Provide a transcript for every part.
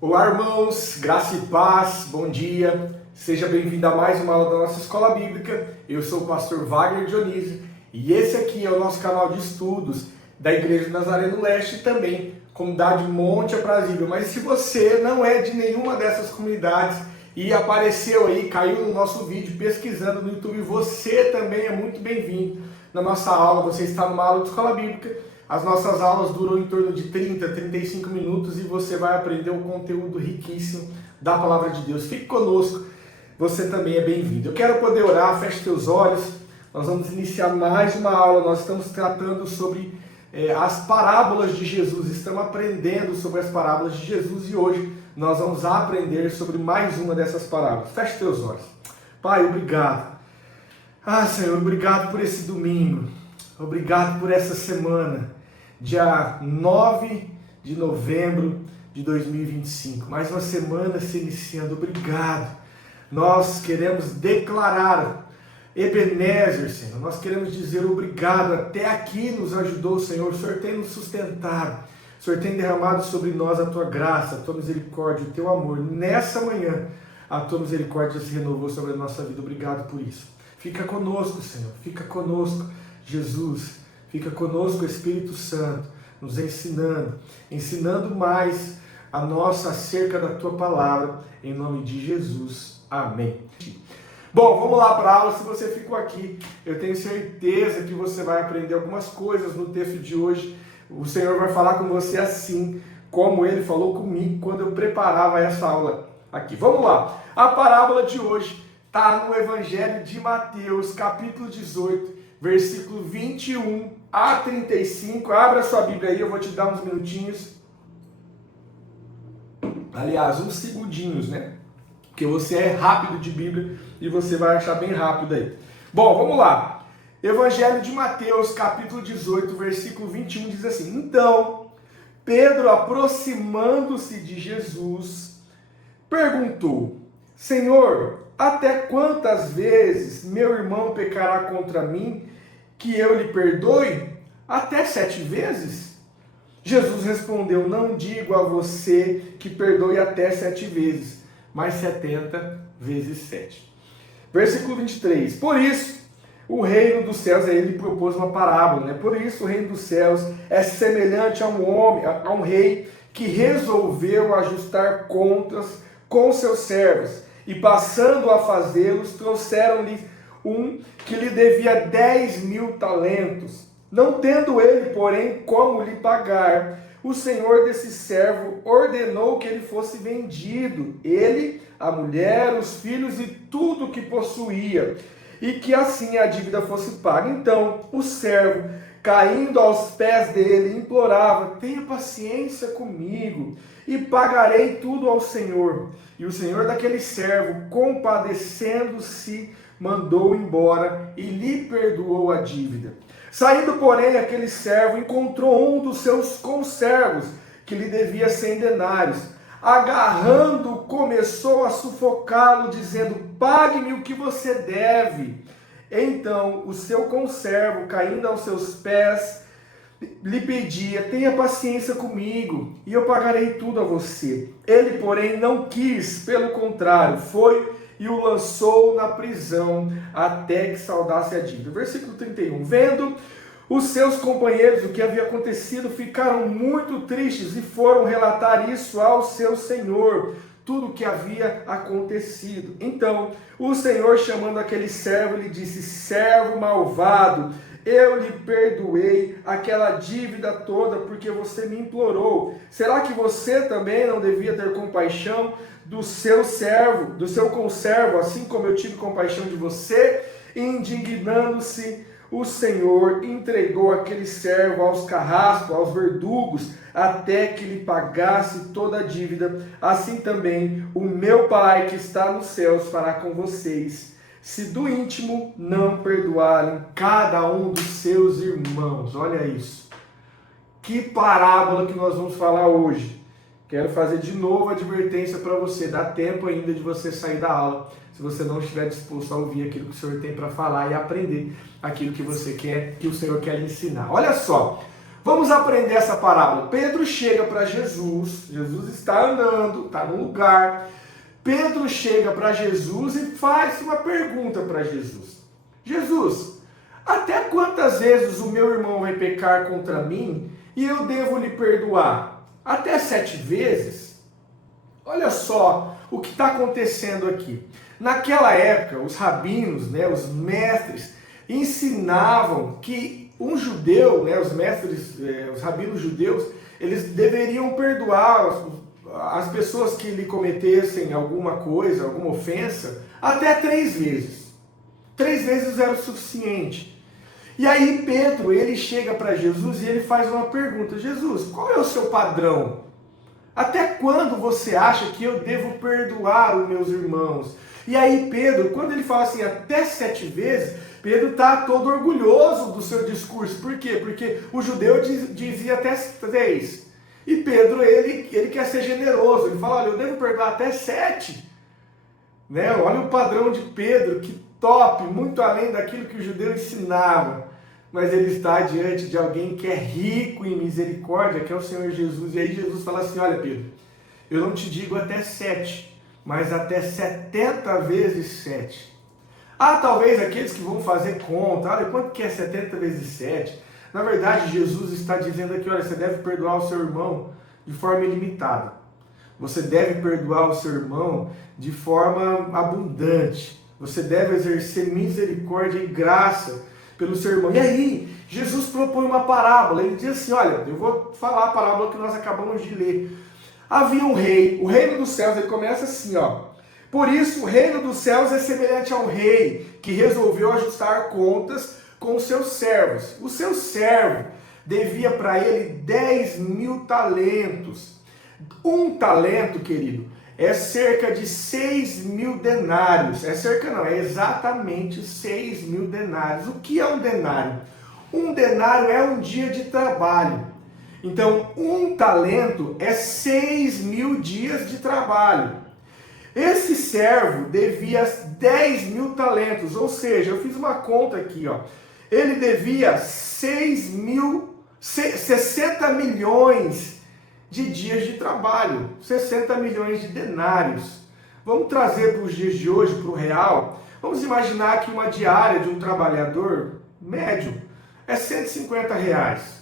Olá, irmãos, graça e paz, bom dia. Seja bem-vindo a mais uma aula da nossa Escola Bíblica. Eu sou o pastor Wagner Dionísio e esse aqui é o nosso canal de estudos da Igreja Nazareno Leste e também Comunidade Monte Aprazível. Mas se você não é de nenhuma dessas comunidades e apareceu aí, caiu no nosso vídeo pesquisando no YouTube, você também é muito bem-vindo na nossa aula. Você está numa aula de Escola Bíblica. As nossas aulas duram em torno de 30, 35 minutos e você vai aprender um conteúdo riquíssimo da Palavra de Deus. Fique conosco, você também é bem-vindo. Eu quero poder orar, feche teus olhos. Nós vamos iniciar mais uma aula. Nós estamos tratando sobre as parábolas de Jesus. Estamos aprendendo sobre as parábolas de Jesus e hoje nós vamos aprender sobre mais uma dessas parábolas. Feche teus olhos. Pai, obrigado. Senhor, obrigado por esse domingo. Obrigado por essa semana. Dia 9 de novembro de 2025, mais uma semana se iniciando, obrigado. Nós queremos declarar Ebenezer, Senhor, nós queremos dizer obrigado, até aqui nos ajudou, Senhor, o Senhor tem nos sustentado, o Senhor tem derramado sobre nós a Tua graça, a Tua misericórdia, o Teu amor. Nessa manhã, a Tua misericórdia se renovou sobre a nossa vida, obrigado por isso. Fica conosco, Senhor, fica conosco, Jesus. Fica conosco, Espírito Santo, nos ensinando mais a nossa acerca da Tua Palavra, em nome de Jesus. Amém. Bom, vamos lá para a aula. Se você ficou aqui, eu tenho certeza que você vai aprender algumas coisas no texto de hoje. O Senhor vai falar com você assim, como Ele falou comigo quando eu preparava essa aula aqui. Vamos lá. A parábola de hoje está no Evangelho de Mateus, capítulo 18, versículo 21 a 35, abra sua Bíblia aí, eu vou te dar uns minutinhos. Aliás, uns segundinhos, né? Porque você é rápido de Bíblia e você vai achar bem rápido aí. Bom, vamos lá. Evangelho de Mateus, capítulo 18, versículo 21, diz assim: Então, Pedro, aproximando-se de Jesus, perguntou: Senhor, até quantas vezes meu irmão pecará contra mim que eu lhe perdoe? Até 7 vezes? Jesus respondeu: Não digo a você que perdoe até 7 vezes, mas 70 vezes 7. Versículo 23. Por isso, o reino dos céus, ele propôs uma parábola, né? Por isso, o reino dos céus é semelhante a um homem, a um rei que resolveu ajustar contas com seus servos. E passando a fazê-los, trouxeram-lhe um que lhe devia 10.000 talentos. Não tendo ele, porém, como lhe pagar, o senhor desse servo ordenou que ele fosse vendido, ele, a mulher, os filhos e tudo o que possuía, e que assim a dívida fosse paga. Então o servo, caindo aos pés dele, implorava: Tenha paciência comigo, e pagarei tudo ao Senhor. E o senhor daquele servo, compadecendo-se, mandou embora e lhe perdoou a dívida. Saindo, porém, aquele servo encontrou um dos seus conservos, que lhe devia 100 denários. Agarrando, começou a sufocá-lo, dizendo: Pague-me o que você deve. Então o seu conservo, caindo aos seus pés, lhe pedia: Tenha paciência comigo, e eu pagarei tudo a você. Ele, porém, não quis, pelo contrário, foi e o lançou na prisão até que saudasse a dívida. Versículo 31. Vendo os seus companheiros o que havia acontecido, ficaram muito tristes e foram relatar isso ao seu senhor, tudo o que havia acontecido. Então o senhor, chamando aquele servo, lhe disse: Servo malvado, eu lhe perdoei aquela dívida toda porque você me implorou. Será que você também não devia ter compaixão do seu servo, do seu conservo, assim como eu tive compaixão de você? Indignando-se, o Senhor entregou aquele servo aos carrascos, aos verdugos, até que lhe pagasse toda a dívida. Assim também o meu Pai que está nos céus fará com vocês, se do íntimo não perdoarem cada um dos seus irmãos. Olha isso. Que parábola que nós vamos falar hoje. Quero fazer de novo a advertência para você. Dá tempo ainda de você sair da aula, se você não estiver disposto a ouvir aquilo que o Senhor tem para falar e aprender aquilo que você quer, que o Senhor quer lhe ensinar. Olha só. Vamos aprender essa parábola. Pedro chega para Jesus, Jesus está andando, está num lugar. Pedro chega para Jesus e faz uma pergunta para Jesus. Jesus, até quantas vezes o meu irmão vai pecar contra mim e eu devo lhe perdoar? Até 7 vezes? Olha só o que está acontecendo aqui. Naquela época, os rabinos, os mestres, ensinavam que um judeu, os mestres, os rabinos judeus, eles deveriam perdoar as pessoas que lhe cometessem alguma coisa, alguma ofensa, até 3 vezes. 3 vezes era o suficiente. E aí Pedro, ele chega para Jesus e ele faz uma pergunta. Jesus, qual é o seu padrão? Até quando você acha que eu devo perdoar os meus irmãos? E aí Pedro, quando ele fala assim, até 7 vezes, Pedro está todo orgulhoso do seu discurso. Por quê? Porque o judeu dizia até 3. E Pedro, ele quer ser generoso. Ele fala, olha, eu devo perdoar até 7. Olha o padrão de Pedro, que top, muito além daquilo que o judeu ensinava. Mas ele está diante de alguém que é rico em misericórdia, que é o Senhor Jesus. E aí Jesus fala assim, olha Pedro, eu não te digo até 7, mas até 70 vezes 7. Talvez aqueles que vão fazer conta, olha, quanto que é 70 vezes 7? Na verdade, Jesus está dizendo aqui, olha, você deve perdoar o seu irmão de forma ilimitada. Você deve perdoar o seu irmão de forma abundante. Você deve exercer misericórdia e graça pelo seu irmão. E aí, Jesus propõe uma parábola. Ele diz assim, olha, eu vou falar a parábola que nós acabamos de ler. Havia um rei, o reino dos céus, ele começa assim, ó. Por isso, o reino dos céus é semelhante a um rei que resolveu ajustar contas com os seus servos. O seu servo devia para ele 10.000 talentos. Um talento, querido, é cerca de 6.000 denários. É exatamente 6.000 denários. O que é um denário? Um denário é um dia de trabalho. Então, um talento é 6.000 dias de trabalho. Esse servo devia 10.000 talentos, ou seja, eu fiz uma conta aqui, ó. Ele devia 60 milhões de dias de trabalho, 60 milhões de denários. Vamos trazer para os dias de hoje, para o real. Vamos imaginar que uma diária de um trabalhador médio é R$150.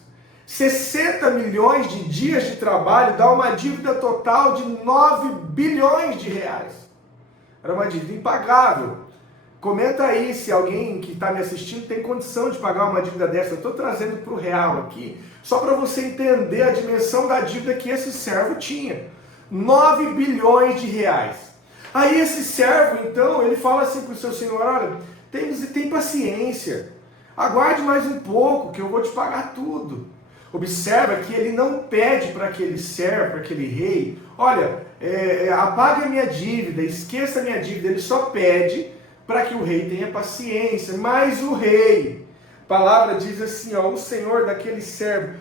60 milhões de dias de trabalho dá uma dívida total de 9 bilhões de reais. Era uma dívida impagável. Comenta aí se alguém que está me assistindo tem condição de pagar uma dívida dessa. Eu estou trazendo para o real aqui, só para você entender a dimensão da dívida que esse servo tinha. 9 bilhões de reais. Aí esse servo, então, ele fala assim para o seu senhor, olha, tem paciência, aguarde mais um pouco que eu vou te pagar tudo. Observa que ele não pede para aquele servo, para aquele rei, olha, apague a minha dívida, esqueça a minha dívida. Ele só pede para que o rei tenha paciência. Mas o rei, a palavra diz assim, ó, o senhor daquele servo,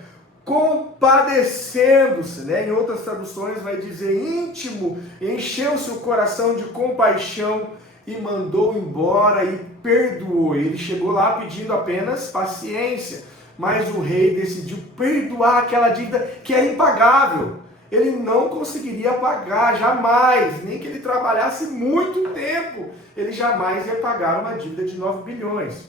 compadecendo-se, em outras traduções vai dizer íntimo, encheu seu coração de compaixão e mandou embora e perdoou. Ele chegou lá pedindo apenas paciência. Mas o rei decidiu perdoar aquela dívida que era impagável. Ele não conseguiria pagar, jamais, nem que ele trabalhasse muito tempo, ele jamais ia pagar uma dívida de 9 bilhões.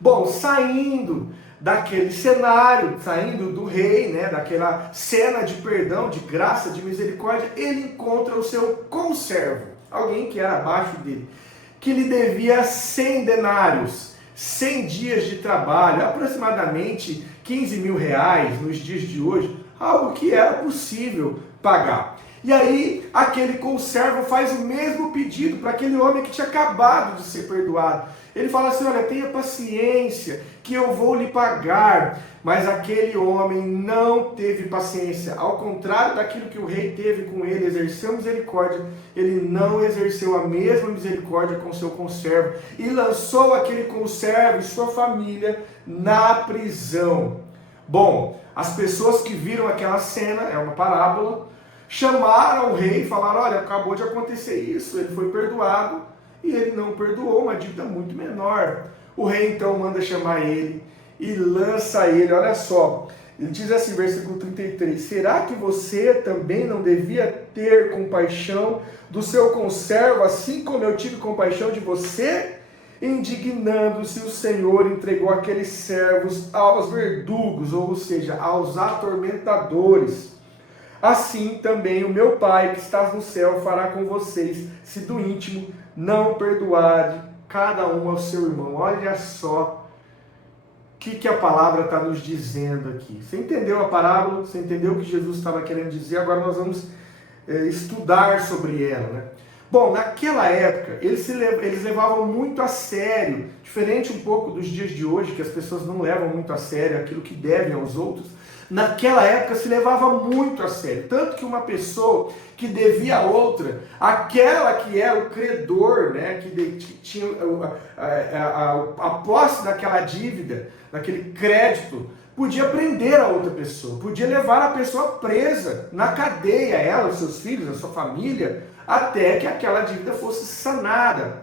Bom, saindo daquele cenário, saindo do rei, daquela cena de perdão, de graça, de misericórdia, ele encontra o seu conservo, alguém que era abaixo dele, que lhe devia 100 denários. 100 dias de trabalho, aproximadamente 15 mil reais nos dias de hoje, algo que era possível pagar. E aí, aquele conservo faz o mesmo pedido para aquele homem que tinha acabado de ser perdoado. Ele fala assim, olha, tenha paciência, que eu vou lhe pagar. Mas aquele homem não teve paciência. Ao contrário daquilo que o rei teve com ele, exerceu misericórdia, ele não exerceu a mesma misericórdia com seu conservo e lançou aquele conservo e sua família na prisão. Bom, as pessoas que viram aquela cena, é uma parábola, chamaram o rei e falaram, olha, acabou de acontecer isso, ele foi perdoado e ele não perdoou, uma dívida muito menor. O rei então manda chamar ele e lança ele, olha só, Ele diz assim, versículo 33, será que você também não devia ter compaixão do seu conservo, assim como eu tive compaixão de você? Indignando-se, o Senhor entregou aqueles servos aos verdugos, ou seja, aos atormentadores. Assim também o meu Pai que está no céu fará com vocês, se do íntimo não perdoarem cada um ao seu irmão. Olha só o que a palavra está nos dizendo aqui. Você entendeu a parábola? Você entendeu o que Jesus estava querendo dizer? Agora nós vamos estudar sobre ela, né? Bom, naquela época, eles levavam muito a sério, diferente um pouco dos dias de hoje, que as pessoas não levam muito a sério aquilo que devem aos outros. Naquela época se levava muito a sério, tanto que uma pessoa que devia a outra, aquela que era o credor, né, que tinha a posse daquela dívida, daquele crédito, podia prender a outra pessoa, podia levar a pessoa presa na cadeia, ela, os seus filhos, a sua família, até que aquela dívida fosse sanada.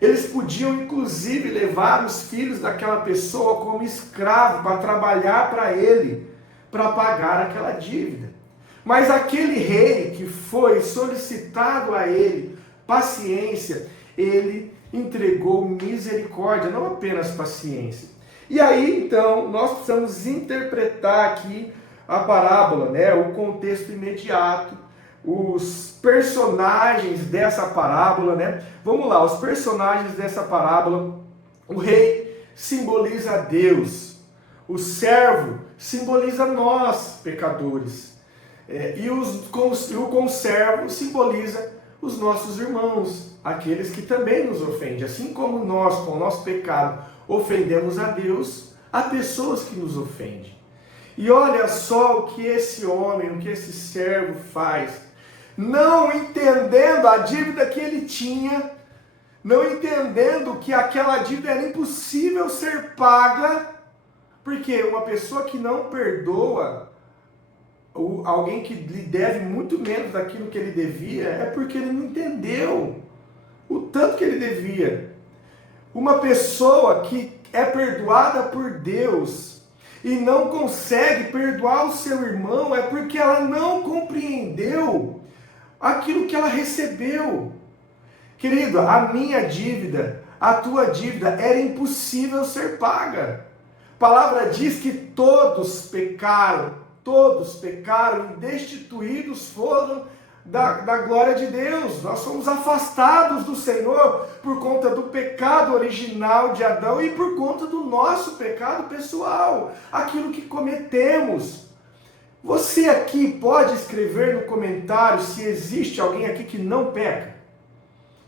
Eles podiam, inclusive, levar os filhos daquela pessoa como escravo para trabalhar para ele, para pagar aquela dívida. Mas aquele rei que foi solicitado a ele paciência, ele entregou misericórdia, não apenas paciência. E aí, então, nós precisamos interpretar aqui a parábola, né, o contexto imediato, os personagens dessa parábola, né? Vamos lá, os personagens dessa parábola. O rei simboliza Deus, o servo simboliza nós, pecadores, e o conservo simboliza os nossos irmãos, aqueles que também nos ofendem, assim como nós, com o nosso pecado, ofendemos a Deus, há pessoas que nos ofendem. E olha só o que esse homem, o que esse servo faz, não entendendo a dívida que ele tinha, não entendendo que aquela dívida era impossível ser paga, porque uma pessoa que não perdoa alguém que lhe deve muito menos daquilo que ele devia, é porque ele não entendeu o tanto que ele devia. Uma pessoa que é perdoada por Deus e não consegue perdoar o seu irmão, é porque ela não compreendeu aquilo que ela recebeu. Querido, a minha dívida, a tua dívida, era impossível ser paga. A palavra diz que todos pecaram e destituídos foram da glória de Deus. Nós somos afastados do Senhor por conta do pecado original de Adão e por conta do nosso pecado pessoal, aquilo que cometemos. Você aqui pode escrever no comentário se existe alguém aqui que não peca.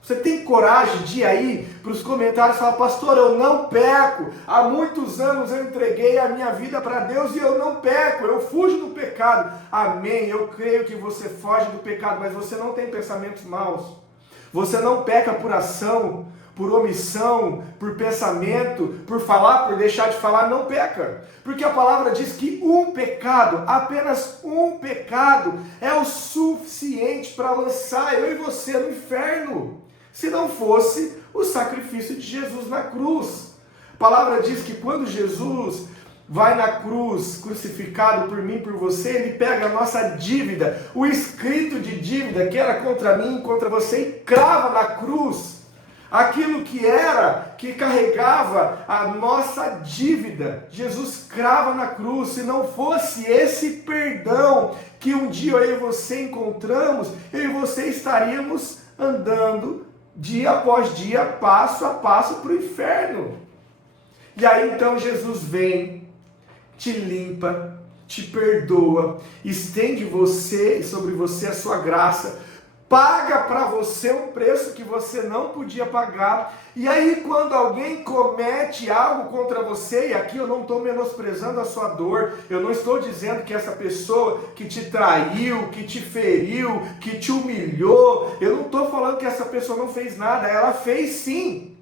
Você tem coragem de ir aí para os comentários e falar: pastor, eu não peco. Há muitos anos eu entreguei a minha vida para Deus e eu não peco. Eu fujo do pecado. Amém. Eu creio que você foge do pecado, mas você não tem pensamentos maus. Você não peca por ação, por omissão, por pensamento, por falar, por deixar de falar, não peca. Porque a palavra diz que um pecado, apenas um pecado, é o suficiente para lançar eu e você no inferno. Se não fosse o sacrifício de Jesus na cruz. A palavra diz que quando Jesus vai na cruz, crucificado por mim e por você, ele pega a nossa dívida, o escrito de dívida que era contra mim, contra você, e crava na cruz. Aquilo que carregava a nossa dívida, Jesus crava na cruz. Se não fosse esse perdão que um dia eu e você encontramos, eu e você estaríamos andando dia após dia, passo a passo para o inferno. E aí então Jesus vem, te limpa, te perdoa, estende sobre você a sua graça, paga para você um preço que você não podia pagar. E aí quando alguém comete algo contra você, e aqui eu não estou menosprezando a sua dor, eu não estou dizendo que essa pessoa que te traiu, que te feriu, que te humilhou, eu não estou falando que essa pessoa não fez nada, ela fez sim.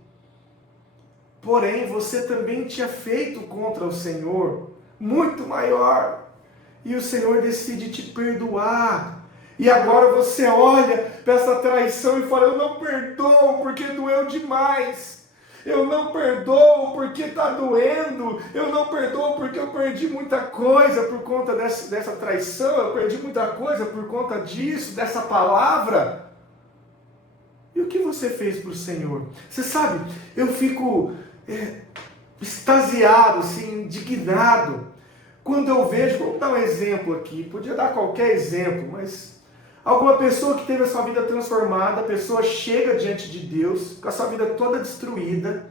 Porém, você também tinha feito contra o Senhor muito maior, e o Senhor decide te perdoar. E agora você olha para essa traição e fala: eu não perdoo porque doeu demais. Eu não perdoo porque está doendo. Eu não perdoo porque eu perdi muita coisa por conta dessa traição. Eu perdi muita coisa por conta disso, dessa palavra. E o que você fez para o Senhor? Você sabe, eu fico extasiado, assim, indignado, quando eu vejo, vamos dar um exemplo aqui, podia dar qualquer exemplo, mas alguma pessoa que teve a sua vida transformada, a pessoa chega diante de Deus, com a sua vida toda destruída.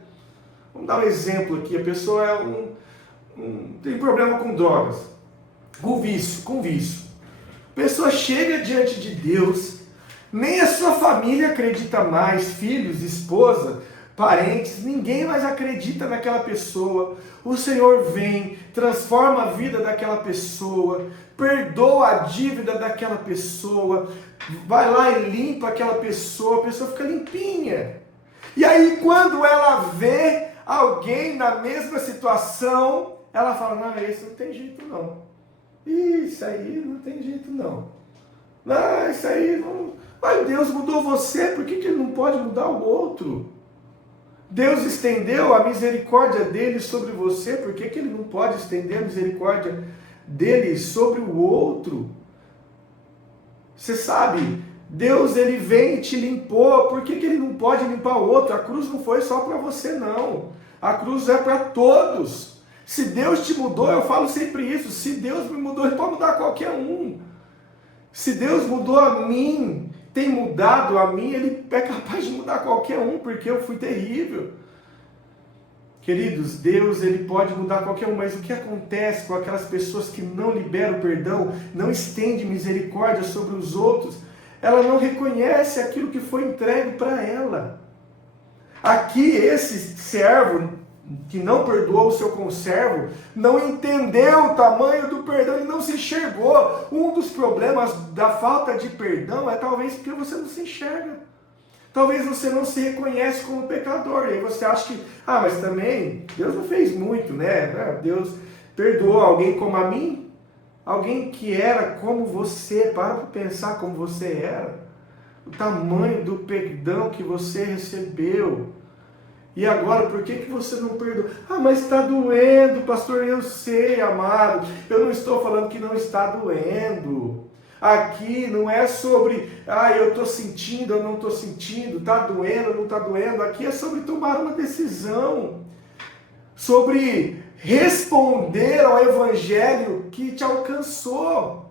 Vamos dar um exemplo aqui, a pessoa tem problema com drogas, com vício. A pessoa chega diante de Deus, nem a sua família acredita mais, filhos, esposa, parentes, ninguém mais acredita naquela pessoa. O Senhor vem, transforma a vida daquela pessoa, perdoa a dívida daquela pessoa, vai lá e limpa aquela pessoa, a pessoa fica limpinha. E aí quando ela vê alguém na mesma situação, ela fala, não, esse não tem jeito não. Isso aí não tem jeito não. Não, isso aí não... Mas Deus mudou você, por que Ele não pode mudar o outro? Deus estendeu a misericórdia dele sobre você, por que Ele não pode estender a misericórdia dele sobre o outro? Você sabe, Deus ele vem e te limpou, por que Ele não pode limpar o outro? A cruz não foi só para você não, a cruz é para todos. Se Deus te mudou, eu falo sempre isso, se Deus me mudou, Ele pode mudar qualquer um. Se Deus mudou a mim, tem mudado a mim, Ele é capaz de mudar qualquer um, porque eu fui terrível. Queridos, Deus ele pode mudar qualquer um, mas o que acontece com aquelas pessoas que não liberam perdão, não estende misericórdia sobre os outros? Ela não reconhece aquilo que foi entregue para ela. Aqui esse servo que não perdoou o seu conservo, não entendeu o tamanho do perdão, ele não se enxergou. Um dos problemas da falta de perdão é talvez porque você não se enxerga. Talvez você não se reconhece como pecador, e aí você acha que, mas também Deus não fez muito, né? Deus perdoou alguém como a mim, alguém que era como você, para pensar como você era, o tamanho do perdão que você recebeu. E agora, por que você não perdoa? Mas está doendo, pastor, eu sei, amado. Eu não estou falando que não está doendo. Aqui não é sobre, eu estou sentindo, eu não estou sentindo, está doendo, não está doendo. Aqui é sobre tomar uma decisão. Sobre responder ao evangelho que te alcançou.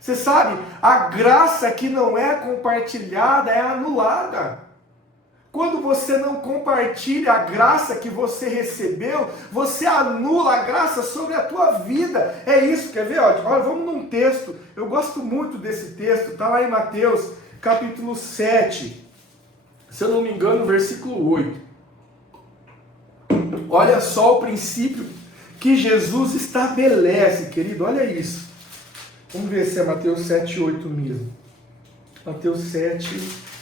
Você sabe, a graça que não é compartilhada é anulada. Quando você não compartilha a graça que você recebeu, você anula a graça sobre a tua vida. É isso, quer ver? Olha, vamos num texto, eu gosto muito desse texto, está lá em Mateus, capítulo 7, se eu não me engano, versículo 8. Olha só o princípio que Jesus estabelece, querido, olha isso. Vamos ver se é Mateus 7, 8 mesmo. Mateus 7...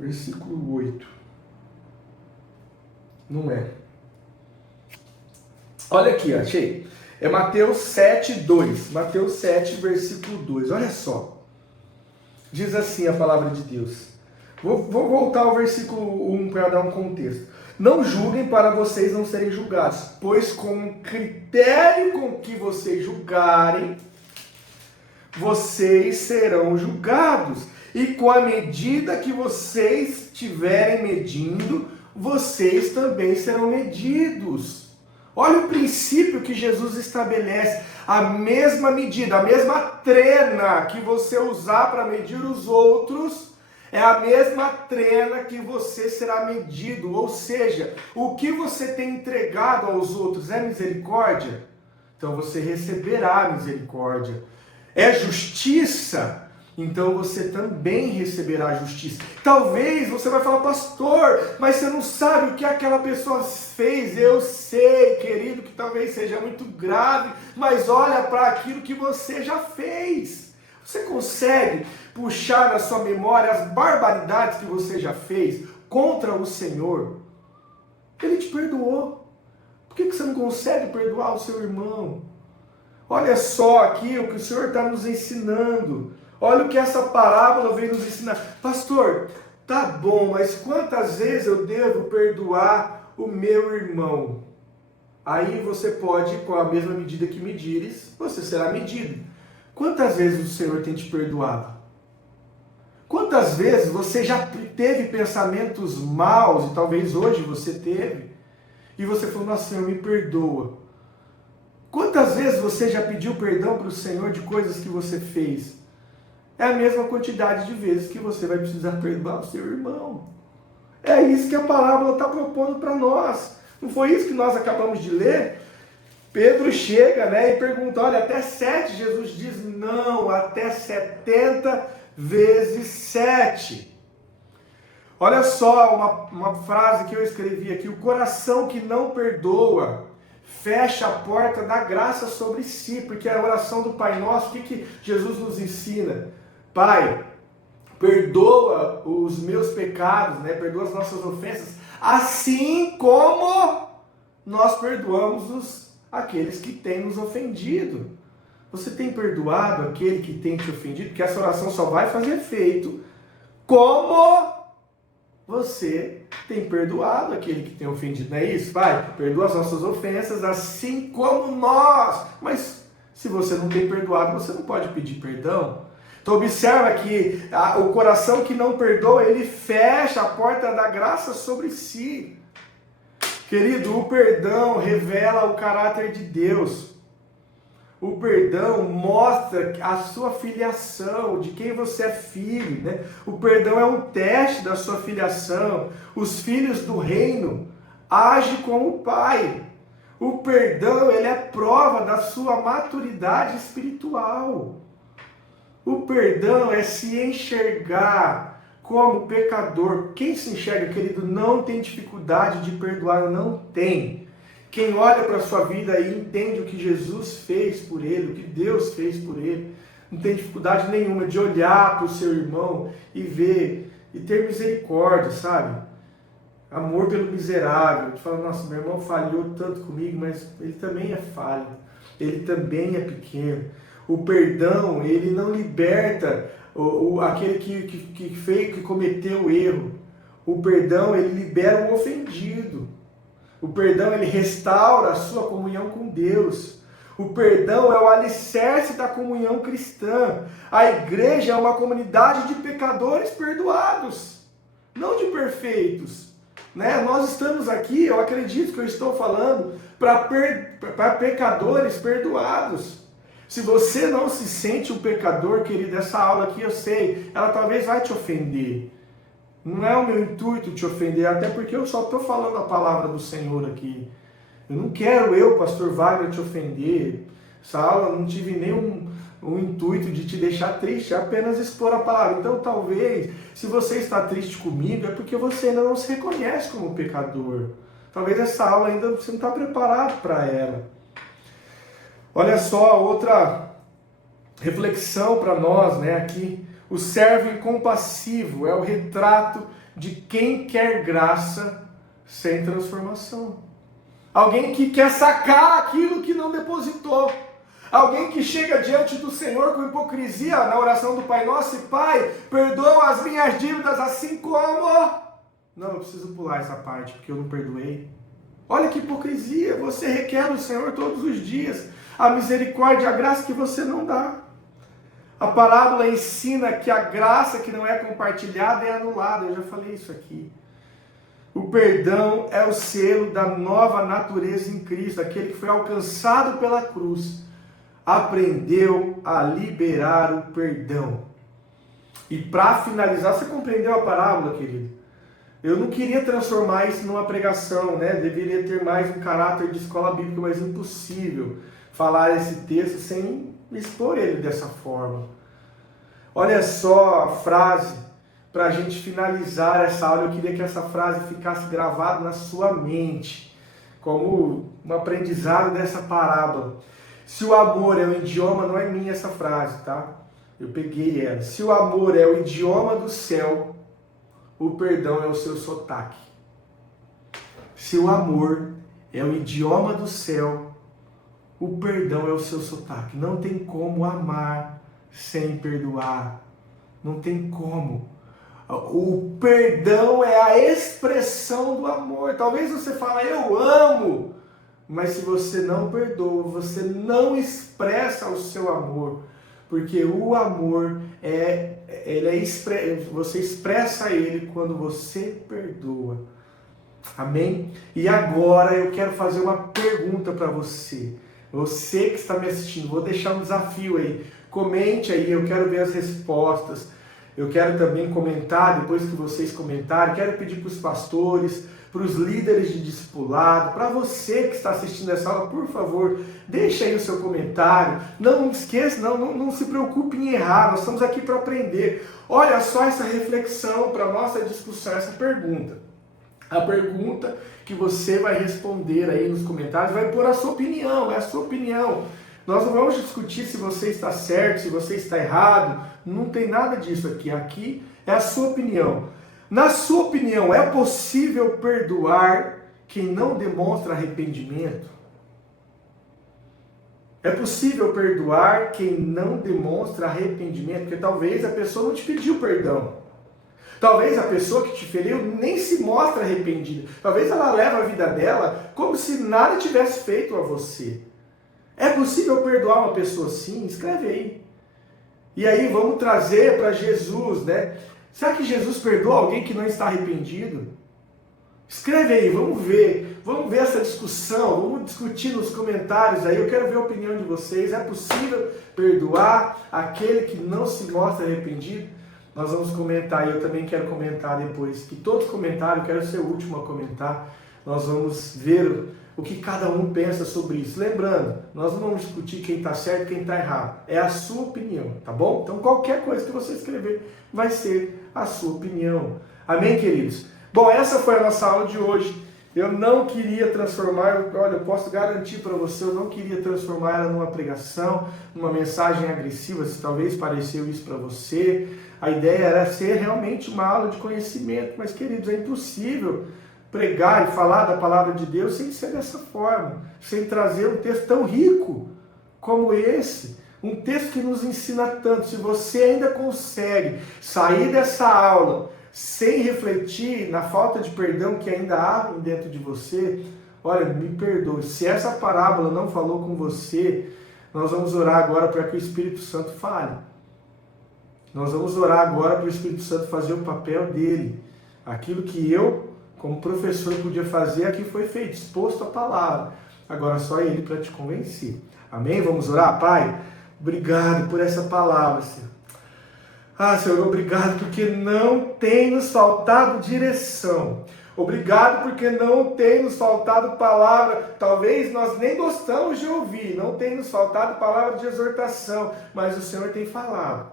versículo 8. Não é. Olha aqui, achei. É Mateus 7, 2. Mateus 7, versículo 2. Olha só. Diz assim a palavra de Deus. Vou voltar ao versículo 1 para dar um contexto. Não julguem para vocês não serem julgados, pois com o critério com que vocês julgarem, vocês serão julgados. E com a medida que vocês estiverem medindo, vocês também serão medidos. Olha o princípio que Jesus estabelece. A mesma medida, a mesma trena que você usar para medir os outros, é a mesma trena que você será medido. Ou seja, o que você tem entregado aos outros é misericórdia? Então você receberá misericórdia. É justiça? Então você também receberá justiça. Talvez você vai falar, pastor, mas você não sabe o que aquela pessoa fez. Eu sei, querido, que talvez seja muito grave, mas olha para aquilo que você já fez. Você consegue puxar na sua memória as barbaridades que você já fez contra o Senhor? Ele te perdoou. Por que você não consegue perdoar o seu irmão? Olha só aqui o que o Senhor está nos ensinando. Olha o que essa parábola veio nos ensinar. Pastor, Tá bom, mas quantas vezes eu devo perdoar o meu irmão? Aí você pode, com a mesma medida que medires, você será medido. Quantas vezes o Senhor tem te perdoado? Quantas vezes você já teve pensamentos maus, e talvez hoje você teve, e você falou, nossa, Senhor, me perdoa. Quantas vezes você já pediu perdão para o Senhor de coisas que você fez? É a mesma quantidade de vezes que você vai precisar perdoar o seu irmão. É isso que a parábola está propondo para nós. Não foi isso que nós acabamos de ler? Pedro chega, né, e pergunta, olha, até 7? Jesus diz, não, até 70 vezes 7. Olha só uma frase que eu escrevi aqui, o coração que não perdoa fecha a porta da graça sobre si, porque a oração do Pai Nosso, o que Jesus nos ensina? Pai, perdoa os meus pecados, né? Perdoa as nossas ofensas, assim como nós perdoamos aqueles que têm nos ofendido. Você tem perdoado aquele que tem te ofendido? Porque essa oração só vai fazer efeito como você tem perdoado aquele que tem ofendido. Não é isso? Pai, perdoa as nossas ofensas, assim como nós. Mas se você não tem perdoado, você não pode pedir perdão. Então observa que o coração que não perdoa, ele fecha a porta da graça sobre si. Querido, o perdão revela o caráter de Deus. O perdão mostra a sua filiação, de quem você é filho, né? O perdão é um teste da sua filiação. Os filhos do reino agem como o pai. O perdão, ele é prova da sua maturidade espiritual. O perdão é se enxergar como pecador. Quem se enxerga, querido, não tem dificuldade de perdoar, não tem. Quem olha para a sua vida e entende o que Jesus fez por ele, o que Deus fez por ele, não tem dificuldade nenhuma de olhar para o seu irmão e ver, e ter misericórdia, sabe? Amor pelo miserável, de falar, nossa, meu irmão falhou tanto comigo, mas ele também é falho, ele também é pequeno. O perdão, ele não liberta aquele que cometeu o erro. O perdão, ele libera o ofendido. O perdão, ele restaura a sua comunhão com Deus. O perdão é o alicerce da comunhão cristã. A igreja é uma comunidade de pecadores perdoados, não de perfeitos. Né? Nós estamos aqui, eu acredito que eu estou falando, para pecadores perdoados. Se você não se sente um pecador, querido, essa aula aqui eu sei, ela talvez vai te ofender. Não é o meu intuito te ofender, até porque eu só estou falando a palavra do Senhor aqui. Eu não quero pastor Wagner, te ofender. Essa aula não tive nenhum intuito de te deixar triste, é apenas expor a palavra. Então talvez, se você está triste comigo, é porque você ainda não se reconhece como pecador. Talvez essa aula ainda você não está preparado para ela. Olha só, outra reflexão para nós, né, aqui. O servo incompassivo é o retrato de quem quer graça sem transformação. Alguém que quer sacar aquilo que não depositou. Alguém que chega diante do Senhor com hipocrisia na oração do Pai Nosso e Pai, perdoa as minhas dívidas assim como... Não, eu preciso pular essa parte porque eu não perdoei. Olha que hipocrisia, você requer do Senhor todos os dias a misericórdia, a graça que você não dá. A parábola ensina que a graça que não é compartilhada é anulada. Eu já falei isso aqui. O perdão é o selo da nova natureza em Cristo. Aquele que foi alcançado pela cruz aprendeu a liberar o perdão. E para finalizar, você compreendeu a parábola, querido? Eu não queria transformar isso numa pregação, né? Deveria ter mais um caráter de escola bíblica, mas impossível falar esse texto sem expor ele dessa forma. Olha só a frase, para a gente finalizar essa aula, eu queria que essa frase ficasse gravada na sua mente, como um aprendizado dessa parábola. Se o amor é o idioma, não é minha essa frase, tá? Eu peguei ela. Se o amor é o idioma do céu, o perdão é o seu sotaque. Se o amor é o idioma do céu, o perdão é o seu sotaque. Não tem como amar sem perdoar. Não tem como. O perdão é a expressão do amor. Talvez você fale, eu amo, mas se você não perdoa, você não expressa o seu amor. Porque o amor você expressa ele quando você perdoa. Amém? E agora eu quero fazer uma pergunta para você. Você que está me assistindo, vou deixar um desafio aí. Comente aí, eu quero ver as respostas. Eu quero também comentar, depois que vocês comentarem, quero pedir para os pastores, para os líderes de discipulado, para você que está assistindo essa aula, por favor, deixa aí o seu comentário. Não esqueça, não se preocupe em errar, nós estamos aqui para aprender. Olha só essa reflexão para a nossa discussão, essa pergunta. A pergunta que você vai responder aí nos comentários vai pôr a sua opinião, é a sua opinião. Nós não vamos discutir se você está certo, se você está errado, não tem nada disso aqui. Aqui é a sua opinião. Na sua opinião, é possível perdoar quem não demonstra arrependimento? É possível perdoar quem não demonstra arrependimento? Porque talvez a pessoa não te pediu perdão. Talvez a pessoa que te feriu nem se mostra arrependida. Talvez ela leva a vida dela como se nada tivesse feito a você. É possível perdoar uma pessoa assim? Escreve aí. E aí vamos trazer para Jesus, né? Será que Jesus perdoa alguém que não está arrependido? Escreve aí, vamos ver essa discussão, vamos discutir nos comentários aí, eu quero ver a opinião de vocês. É possível perdoar aquele que não se mostra arrependido? Nós vamos comentar, e eu também quero comentar depois, que todos comentaram, eu quero ser o último a comentar. Nós vamos ver o que cada um pensa sobre isso. Lembrando, nós não vamos discutir quem está certo e quem está errado. É a sua opinião, tá bom? Então qualquer coisa que você escrever vai ser a sua opinião. Amém, queridos? Bom, essa foi a nossa aula de hoje. Eu não queria transformar, olha, eu posso garantir para você, eu não queria transformar ela numa pregação, numa mensagem agressiva, se talvez pareceu isso para você. A ideia era ser realmente uma aula de conhecimento, mas, queridos, é impossível pregar e falar da palavra de Deus sem ser dessa forma, sem trazer um texto tão rico como esse, um texto que nos ensina tanto. Se você ainda consegue sair dessa aula sem refletir na falta de perdão que ainda há dentro de você, olha, me perdoe. Se essa parábola não falou com você, nós vamos orar agora para que o Espírito Santo fale. Nós vamos orar agora para o Espírito Santo fazer o papel dele. Aquilo que eu, como professor, podia fazer, aqui foi feito, exposto a palavra. Agora só ele para te convencer. Amém? Vamos orar? Pai, obrigado por essa palavra, Senhor. Senhor, obrigado porque não tem nos faltado direção. Obrigado porque não tem nos faltado palavra. Talvez nós nem gostamos de ouvir. Não tem nos faltado palavra de exortação. Mas o Senhor tem falado.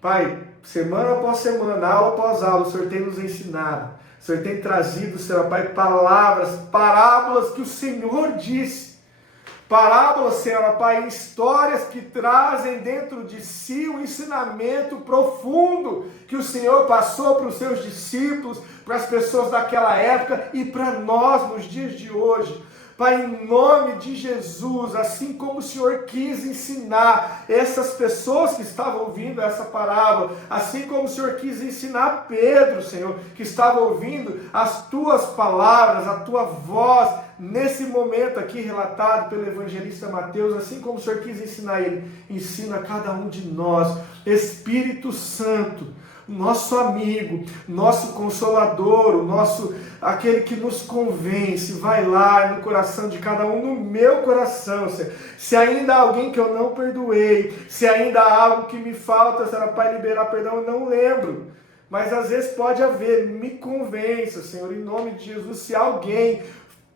Pai, semana após semana, aula após aula, o Senhor tem nos ensinado. O Senhor tem trazido, Senhor Pai, palavras, parábolas que o Senhor disse. Parábolas, Senhor Pai, histórias que trazem dentro de si um ensinamento profundo que o Senhor passou para os seus discípulos, para as pessoas daquela época e para nós nos dias de hoje. Pai, em nome de Jesus, assim como o Senhor quis ensinar essas pessoas que estavam ouvindo essa parábola, assim como o Senhor quis ensinar Pedro, Senhor, que estava ouvindo as tuas palavras, a tua voz, nesse momento aqui relatado pelo evangelista Mateus, assim como o Senhor quis ensinar ele, ensina a cada um de nós. Espírito Santo, nosso amigo, nosso consolador, aquele que nos convence, vai lá no coração de cada um, no meu coração, Senhor. Se ainda há alguém que eu não perdoei, se ainda há algo que me falta, Senhor, para liberar perdão, eu não lembro. Mas às vezes pode haver, me convença, Senhor, em nome de Jesus. Se alguém,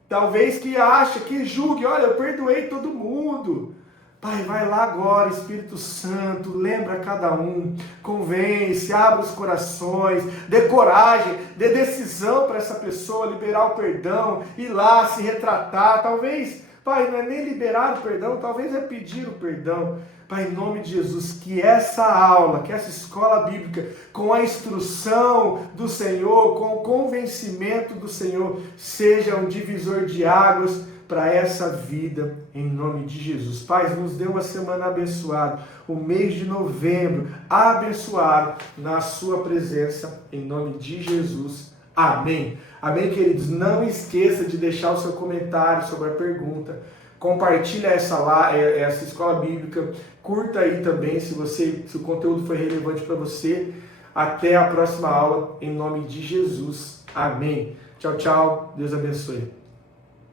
talvez que acha, que julgue, olha, eu perdoei todo mundo. Pai, vai lá agora, Espírito Santo, lembra cada um, convence, abre os corações, dê coragem, dê decisão para essa pessoa liberar o perdão, ir lá se retratar. Talvez Pai, não é nem liberar o perdão, talvez é pedir o perdão. Pai, em nome de Jesus, que essa aula, que essa escola bíblica, com a instrução do Senhor, com o convencimento do Senhor, seja um divisor de águas para essa vida, em nome de Jesus. Pai, nos dê uma semana abençoada, o mês de novembro abençoado na sua presença, em nome de Jesus. Amém. Amém, queridos? Não esqueça de deixar o seu comentário sobre a pergunta. Compartilha essa escola bíblica. Curta aí também se o conteúdo foi relevante para você. Até a próxima aula, em nome de Jesus. Amém. Tchau, tchau. Deus abençoe.